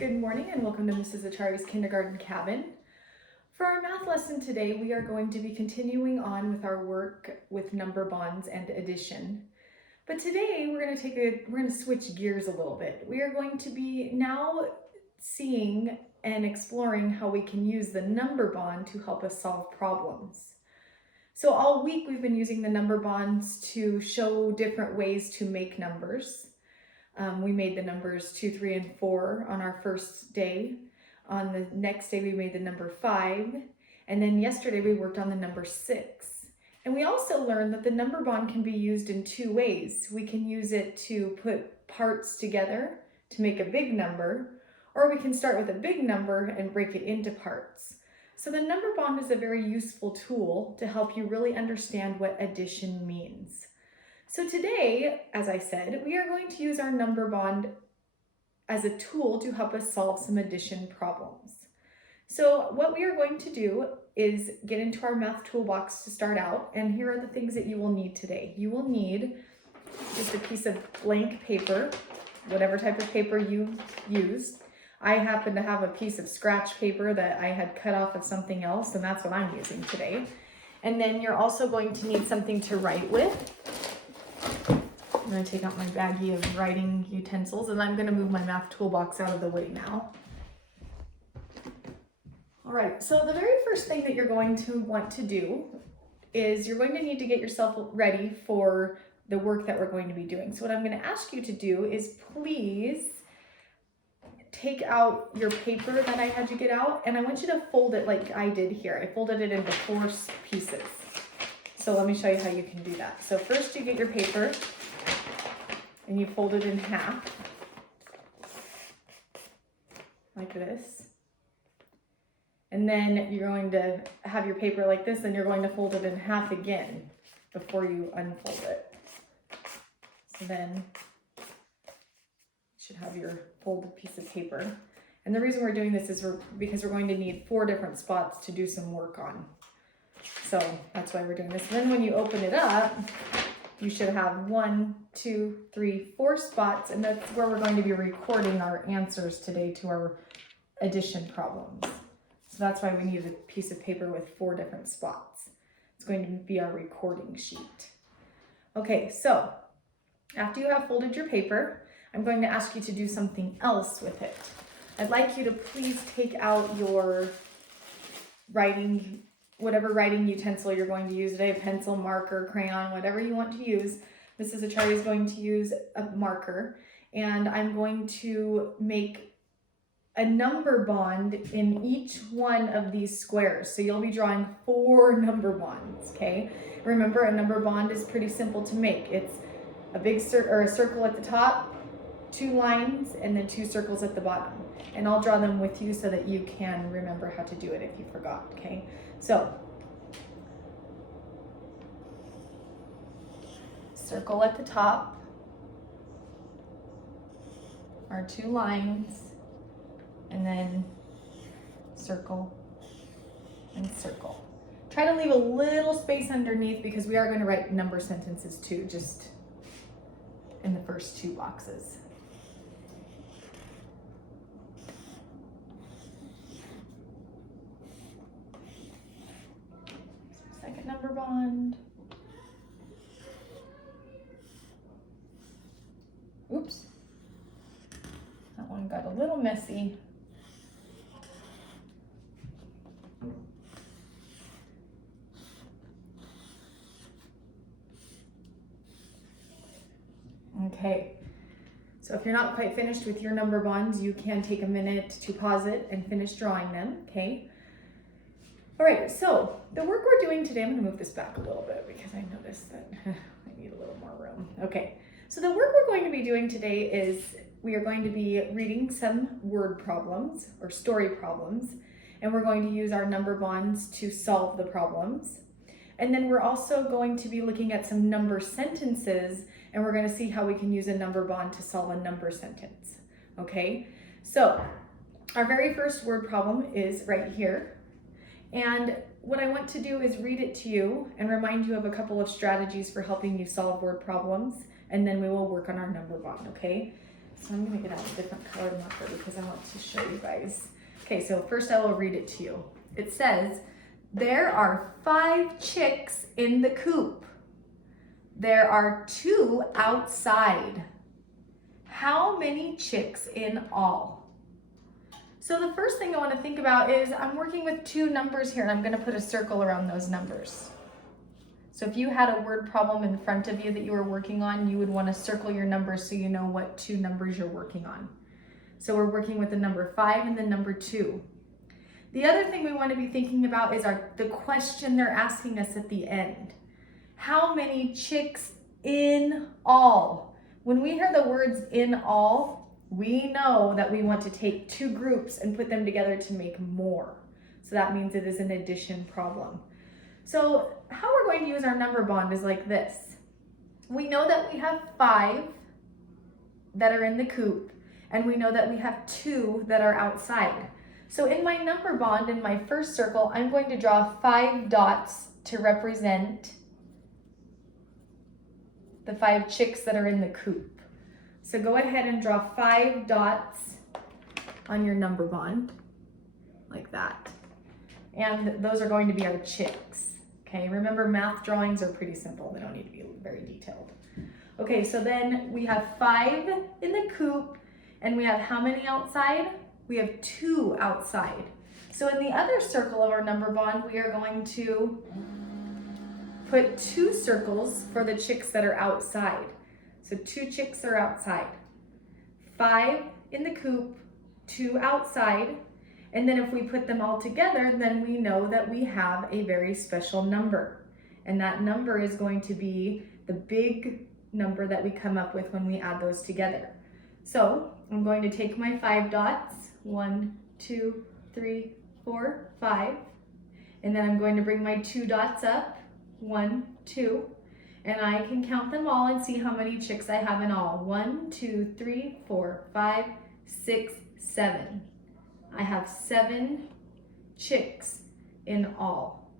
Good morning and welcome to Mrs. Achari's Kindergarten Cabin. For our math lesson today, we are going to be continuing on with our work with number bonds and addition. But today we're going to switch gears a little bit. We are going to be now seeing and exploring how we can use the number bond to help us solve problems. So all week we've been using the number bonds to show different ways to make numbers. We made the numbers 2, 3, and 4 on our first day. On the next day, we made the number 5. And then yesterday, we worked on the number 6. And we also learned that the number bond can be used in two ways. We can use it to put parts together to make a big number, or we can start with a big number and break it into parts. So the number bond is a very useful tool to help you really understand what addition means. So today, as I said, we are going to use our number bond as a tool to help us solve some addition problems. So what we are going to do is get into our math toolbox to start out, and here are the things that you will need today. You will need just a piece of blank paper, whatever type of paper you use. I happen to have a piece of scratch paper that I had cut off of something else, and that's what I'm using today. And then you're also going to need something to write with. I'm going to take out my baggie of writing utensils, and I'm going to move my math toolbox out of the way now. All right, so the very first thing that you're going to want to do is you're going to need to get yourself ready for the work that we're going to be doing. So what I'm going to ask you to do is please take out your paper that I had you get out, and I want you to fold it like I did here. I folded it into 4 pieces. So let me show you how you can do that. So first you get your paper, and you fold it in half, like this. And then you're going to have your paper like this, and you're going to fold it in half again before you unfold it. So then you should have your folded piece of paper. And the reason we're doing this is because we're going to need 4 different spots to do some work on. So that's why we're doing this. And then when you open it up, you should have 1, 2, 3, 4 spots, and that's where we're going to be recording our answers today to our addition problems. So that's why we need a piece of paper with 4 different spots. It's going to be our recording sheet. Okay, so after you have folded your paper, I'm going to ask you to do something else with it. I'd like you to please take out your whatever writing utensil you're going to use today, a pencil, marker, crayon, whatever you want to use. Mrs. Achari is going to use a marker, and I'm going to make a number bond in each one of these squares. So you'll be drawing 4 number bonds, okay? Remember, a number bond is pretty simple to make. It's a big circle at the top, 2 lines, and then 2 circles at the bottom. And I'll draw them with you so that you can remember how to do it if you forgot, okay? So, circle at the top, our 2 lines, and then circle and circle. Try to leave a little space underneath because we are going to write number sentences too, just in the first 2 boxes. Second number bond. Oops, that one got a little messy. Okay, so if you're not quite finished with your number bonds, you can take a minute to pause it and finish drawing them, okay? All right, so the work we're doing today, I'm gonna move this back a little bit because I noticed that I need a little more room. Okay, so the work we're going to be doing today is we are going to be reading some word problems or story problems, and we're going to use our number bonds to solve the problems. And then we're also going to be looking at some number sentences, and we're going to see how we can use a number bond to solve a number sentence. Okay, so our very first word problem is right here. And what I want to do is read it to you and remind you of a couple of strategies for helping you solve word problems, and then we will work on our number bond, okay? So I'm gonna get out a different colored marker because I want to show you guys. Okay, so first I will read it to you. It says, there are 5 chicks in the coop. There are 2 outside. How many chicks in all? So the first thing I want to think about is I'm working with 2 numbers here and I'm going to put a circle around those numbers. So if you had a word problem in front of you that you were working on, you would want to circle your numbers so you know what 2 numbers you're working on. So we're working with the number 5 and the number 2. The other thing we want to be thinking about is the question they're asking us at the end. How many chicks in all? When we hear the words in all, we know that we want to take 2 groups and put them together to make more. So that means it is an addition problem. So how we're going to use our number bond is like this. We know that we have 5 that are in the coop, and we know that we have 2 that are outside. So in my number bond, in my first circle, I'm going to draw 5 dots to represent the 5 chicks that are in the coop. So go ahead and draw 5 dots on your number bond, like that. And those are going to be our chicks. Okay, remember math drawings are pretty simple. They don't need to be very detailed. Okay, so then we have 5 in the coop, and we have how many outside? We have 2 outside. So in the other circle of our number bond, we are going to put 2 circles for the chicks that are outside. So 2 chicks are outside. 5 in the coop, 2 outside. And then if we put them all together, then we know that we have a very special number. And that number is going to be the big number that we come up with when we add those together. So I'm going to take my 5 dots, 1, 2, 3, 4, 5. And then I'm going to bring my 2 dots up, 1, 2. And I can count them all and see how many chicks I have in all. 1, 2, 3, 4, 5, 6, 7. I have 7 chicks in all.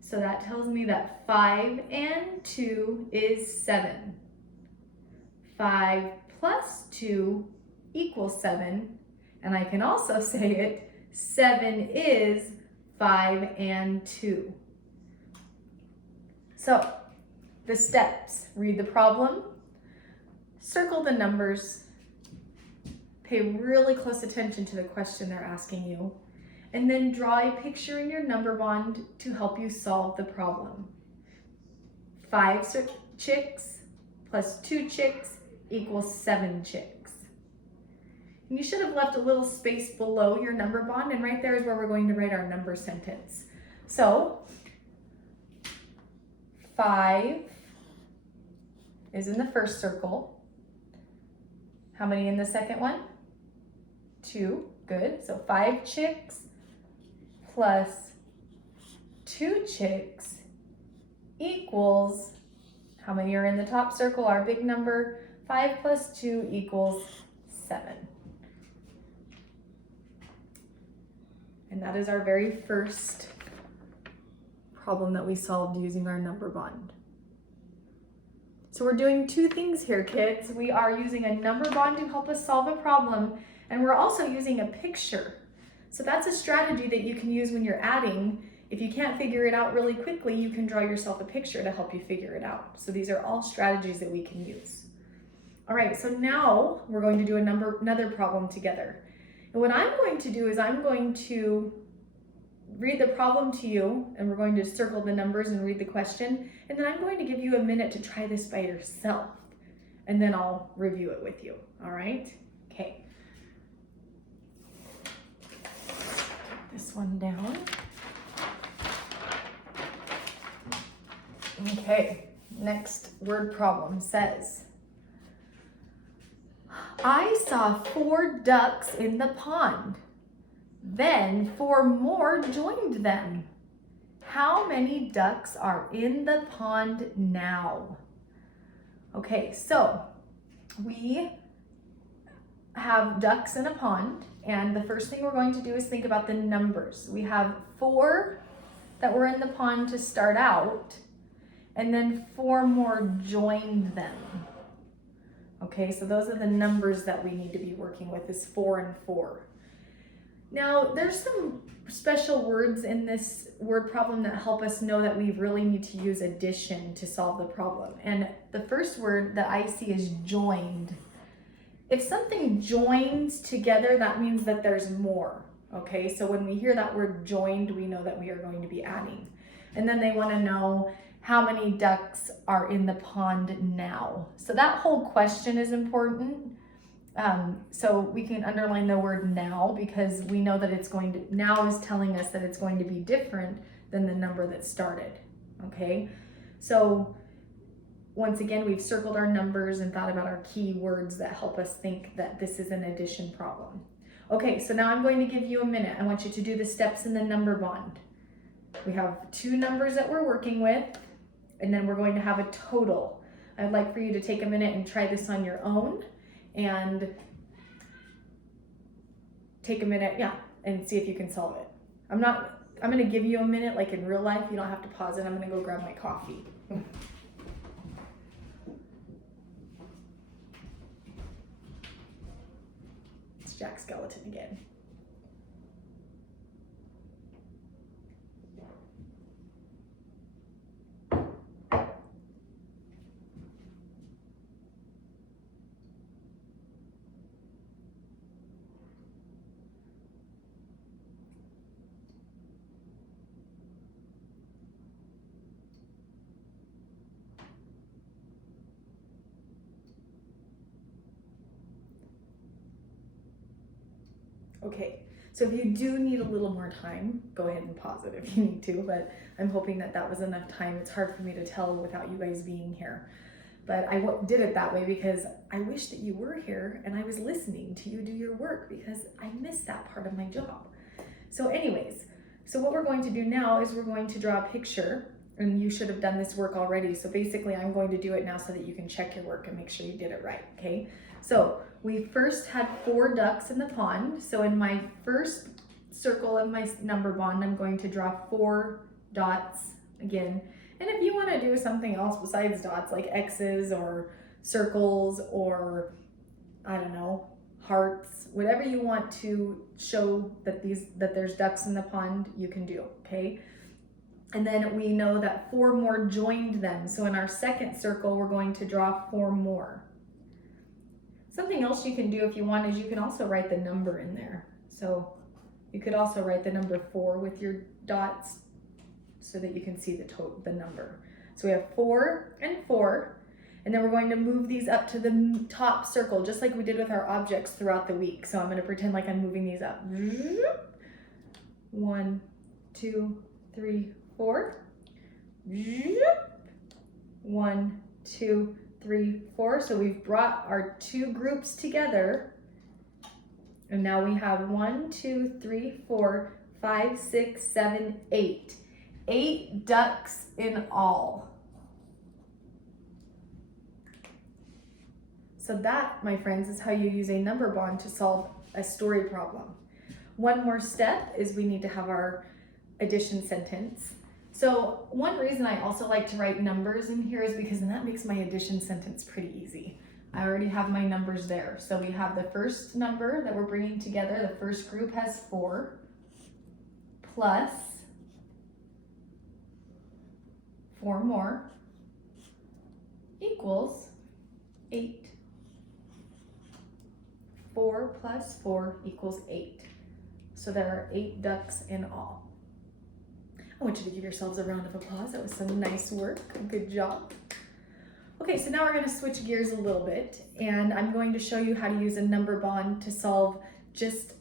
So that tells me that 5 and 2 is 7. 5 plus 2 equals 7. And I can also say it, 7 is 5 and 2. So the steps: read the problem, circle the numbers, pay really close attention to the question they're asking you, and then draw a picture in your number bond to help you solve the problem. 5 chicks plus 2 chicks equals 7 chicks. And you should have left a little space below your number bond, and right there is where we're going to write our number sentence. So 5 is in the first circle. How many in the second one? 2, good. So 5 chicks plus 2 chicks equals, how many are in the top circle? Our big number, 5 plus 2 equals 7. And that is our very first problem that we solved using our number bond. So we're doing 2 things here, kids. We are using a number bond to help us solve a problem, and we're also using a picture. So that's a strategy that you can use when you're adding. If you can't figure it out really quickly, you can draw yourself a picture to help you figure it out. So these are all strategies that we can use. All right, so now we're going to do another problem together. And what I'm going to do is I'm going to read the problem to you, and we're going to circle the numbers and read the question, and then I'm going to give you a minute to try this by yourself, and then I'll review it with you, all right? Okay. Put this one down. Okay, next word problem says, I saw 4 ducks in the pond. Then 4 more joined them. How many ducks are in the pond now? Okay, so we have ducks in a pond, and the first thing we're going to do is think about the numbers. We have 4 that were in the pond to start out, and then 4 more joined them. Okay, so those are the numbers that we need to be working with, is 4 and 4. Now, there's some special words in this word problem that help us know that we really need to use addition to solve the problem. And the first word that I see is joined. If something joins together, that means that there's more. Okay, so when we hear that word joined, we know that we are going to be adding. And then they want to know how many ducks are in the pond now. So that whole question is important. So we can underline the word now, because we know that it's going to, now is telling us that it's going to be different than the number that started. Okay, so once again, we've circled our numbers and thought about our key words that help us think that this is an addition problem. Okay, so now I'm going to give you a minute. I want you to do the steps in the number bond. We have 2 numbers that we're working with, and then we're going to have a total. I'd like for you to take a minute and try this on your own, and take a minute, and see if you can solve it. I'm going to give you a minute like in real life. You don't have to pause it. I'm going to go grab my coffee. It's Jack Skeleton again. Okay, so if you do need a little more time, go ahead and pause it if you need to, but I'm hoping that that was enough time. It's hard for me to tell without you guys being here. But I did it that way because I wish that you were here and I was listening to you do your work, because I missed that part of my job. So anyways, so what we're going to do now is we're going to draw a picture, and you should have done this work already. So basically I'm going to do it now so that you can check your work and make sure you did it right, okay? So we first had 4 ducks in the pond. So in my first circle of my number bond, I'm going to draw 4 dots again. And if you want to do something else besides dots, like X's or circles or, I don't know, hearts, whatever you want to show that there's ducks in the pond, you can do, okay? And then we know that 4 more joined them. So in our second circle, we're going to draw 4 more. Something else you can do if you want is you can also write the number in there. So you could also write the number 4 with your dots so that you can see the number. So we have 4 and 4, and then we're going to move these up to the top circle, just like we did with our objects throughout the week. So I'm going to pretend like I'm moving these up. 1, 2, 3, 4. 1, 2, 3, 4. So we've brought our 2 groups together, and now we have 1, 2, 3, 4, 5, 6, 7, 8. 8 ducks in all. So that, my friends, is how you use a number bond to solve a story problem. One more step is we need to have our addition sentence. So one reason I also like to write numbers in here is because then that makes my addition sentence pretty easy. I already have my numbers there. So we have the first number that we're bringing together. The first group has 4 plus 4 more equals 8. 4 plus 4 equals 8. So there are 8 ducks in all. I want you to give yourselves a round of applause. That was some nice work. Good job. Okay, so now we're going to switch gears a little bit, and I'm going to show you how to use a number bond to solve just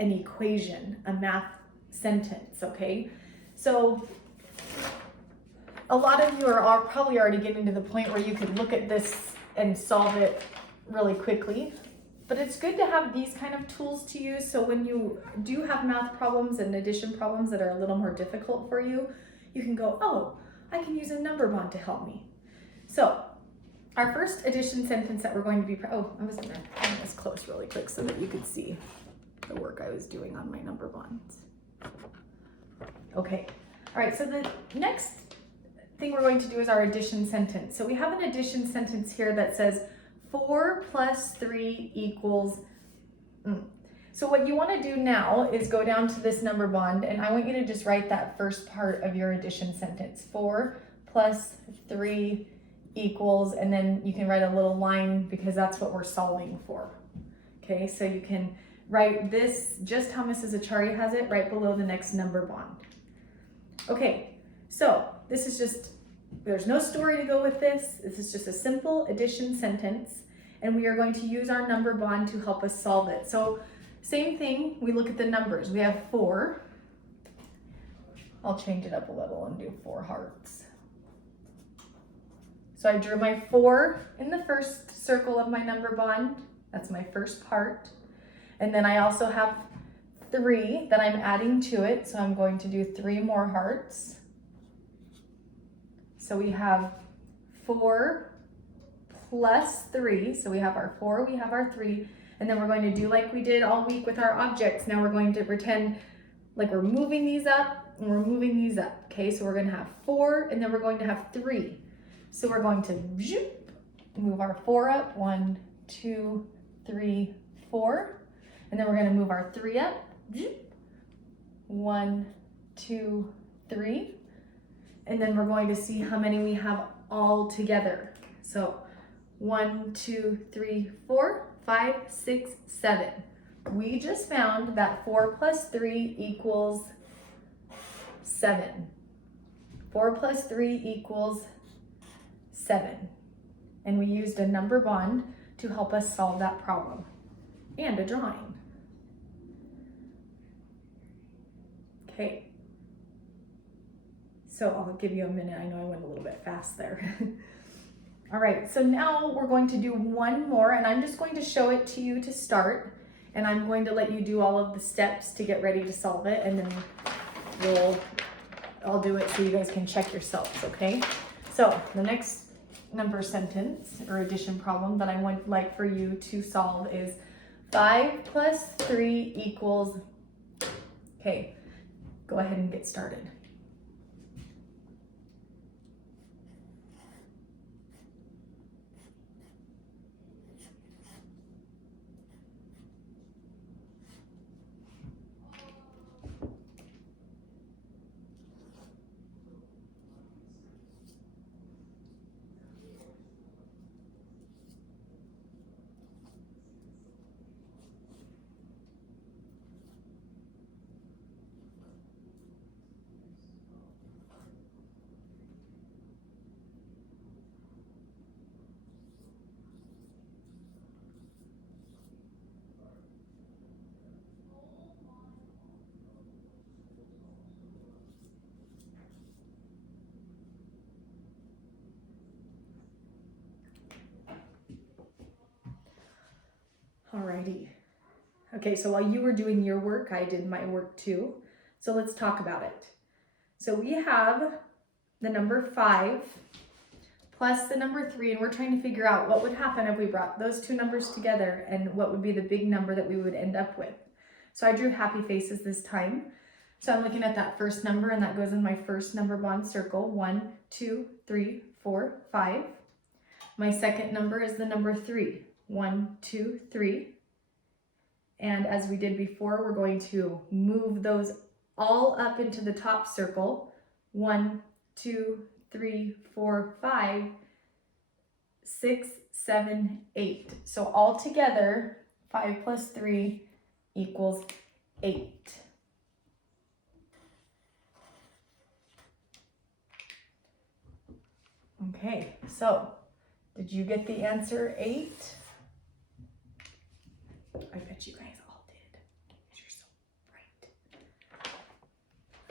an equation, a math sentence, okay? So a lot of you are probably already getting to the point where you could look at this and solve it really quickly. But it's good to have these kind of tools to use, so when you do have math problems and addition problems that are a little more difficult for you, you can go, oh, I can use a number bond to help me. So our first addition sentence that we're going to be, I'm just gonna bring this close really quick so that you could see the work I was doing on my number bonds. Okay, all right, so the next thing we're going to do is our addition sentence. So we have an addition sentence here that says 4 plus 3 equals, So what you want to do now is go down to this number bond, and I want you to just write that first part of your addition sentence. 4 plus 3 equals, and then you can write a little line because that's what we're solving for. Okay, so you can write this, just how Mrs. Achari has it, right below the next number bond. Okay, so this is just, there's no story to go with this. This is just a simple addition sentence, and we are going to use our number bond to help us solve it. So same thing, we look at the numbers. We have 4. I'll change it up a little and do 4 hearts. So I drew my 4 in the first circle of my number bond. That's my first part. And then I also have 3 that I'm adding to it. So I'm going to do 3 more hearts. So we have 4 plus 3. So we have our 4, we have our 3. And then we're going to do like we did all week with our objects. Now we're going to pretend like we're moving these up and we're moving these up. Okay, so we're going to have 4 and then we're going to have 3. So we're going to move our 4 up, 1, 2, 3, 4. And then we're going to move our 3 up, 1, 2, 3. And then we're going to see how many we have all together. So 1, 2, 3, 4, 5, 6, 7. We just found that 4 plus 3 equals 7. 4 plus 3 equals 7. And we used a number bond to help us solve that problem, and a drawing. Okay. So I'll give you a minute. I know I went a little bit fast there. All right, so now we're going to do one more, and I'm just going to show it to you to start, and I'm going to let you do all of the steps to get ready to solve it, and then I'll do it so you guys can check yourselves, okay? So the next number sentence or addition problem that I would like for you to solve is 5 plus 3 equals, okay, go ahead and get started. Alrighty. Okay, so while you were doing your work, I did my work too. So let's talk about it. So we have the number 5 plus the number 3, and we're trying to figure out what would happen if we brought those two numbers together and what would be the big number that we would end up with. So I drew happy faces this time. So I'm looking at that first number, and that goes in my first number bond circle, 1, 2, 3, 4, 5. My second number is the number 3. 1, 2, 3. And as we did before, we're going to move those all up into the top circle. 1, 2, 3, 4, 5, 6, 7, 8. So all together, 5 plus 3 equals 8. Okay, so did you get the answer 8? I bet you guys all did, because you're so bright.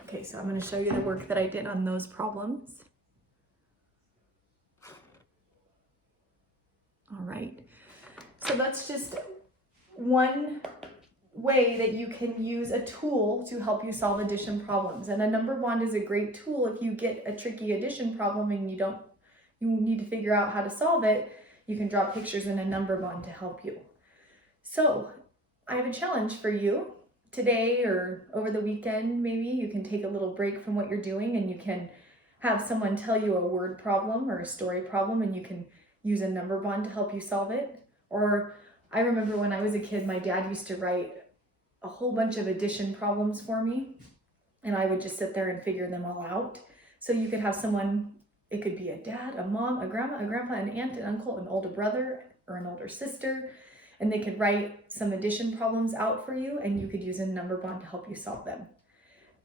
Okay, so I'm going to show you the work that I did on those problems. All right, so that's just one way that you can use a tool to help you solve addition problems. And a number bond is a great tool if you get a tricky addition problem and you need to figure out how to solve it. You can draw pictures in a number bond to help you. So I have a challenge for you today, or over the weekend. Maybe you can take a little break from what you're doing and you can have someone tell you a word problem or a story problem, and you can use a number bond to help you solve it. Or I remember when I was a kid, my dad used to write a whole bunch of addition problems for me, and I would just sit there and figure them all out. So you could have someone, it could be a dad, a mom, a grandma, a grandpa, an aunt, an uncle, an older brother, or an older sister, and they could write some addition problems out for you, and you could use a number bond to help you solve them.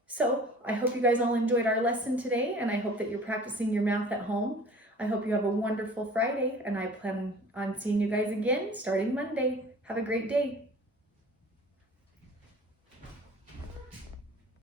So I hope you guys all enjoyed our lesson today, and I hope that you're practicing your math at home. I hope you have a wonderful Friday, and I plan on seeing you guys again starting Monday. Have a great day.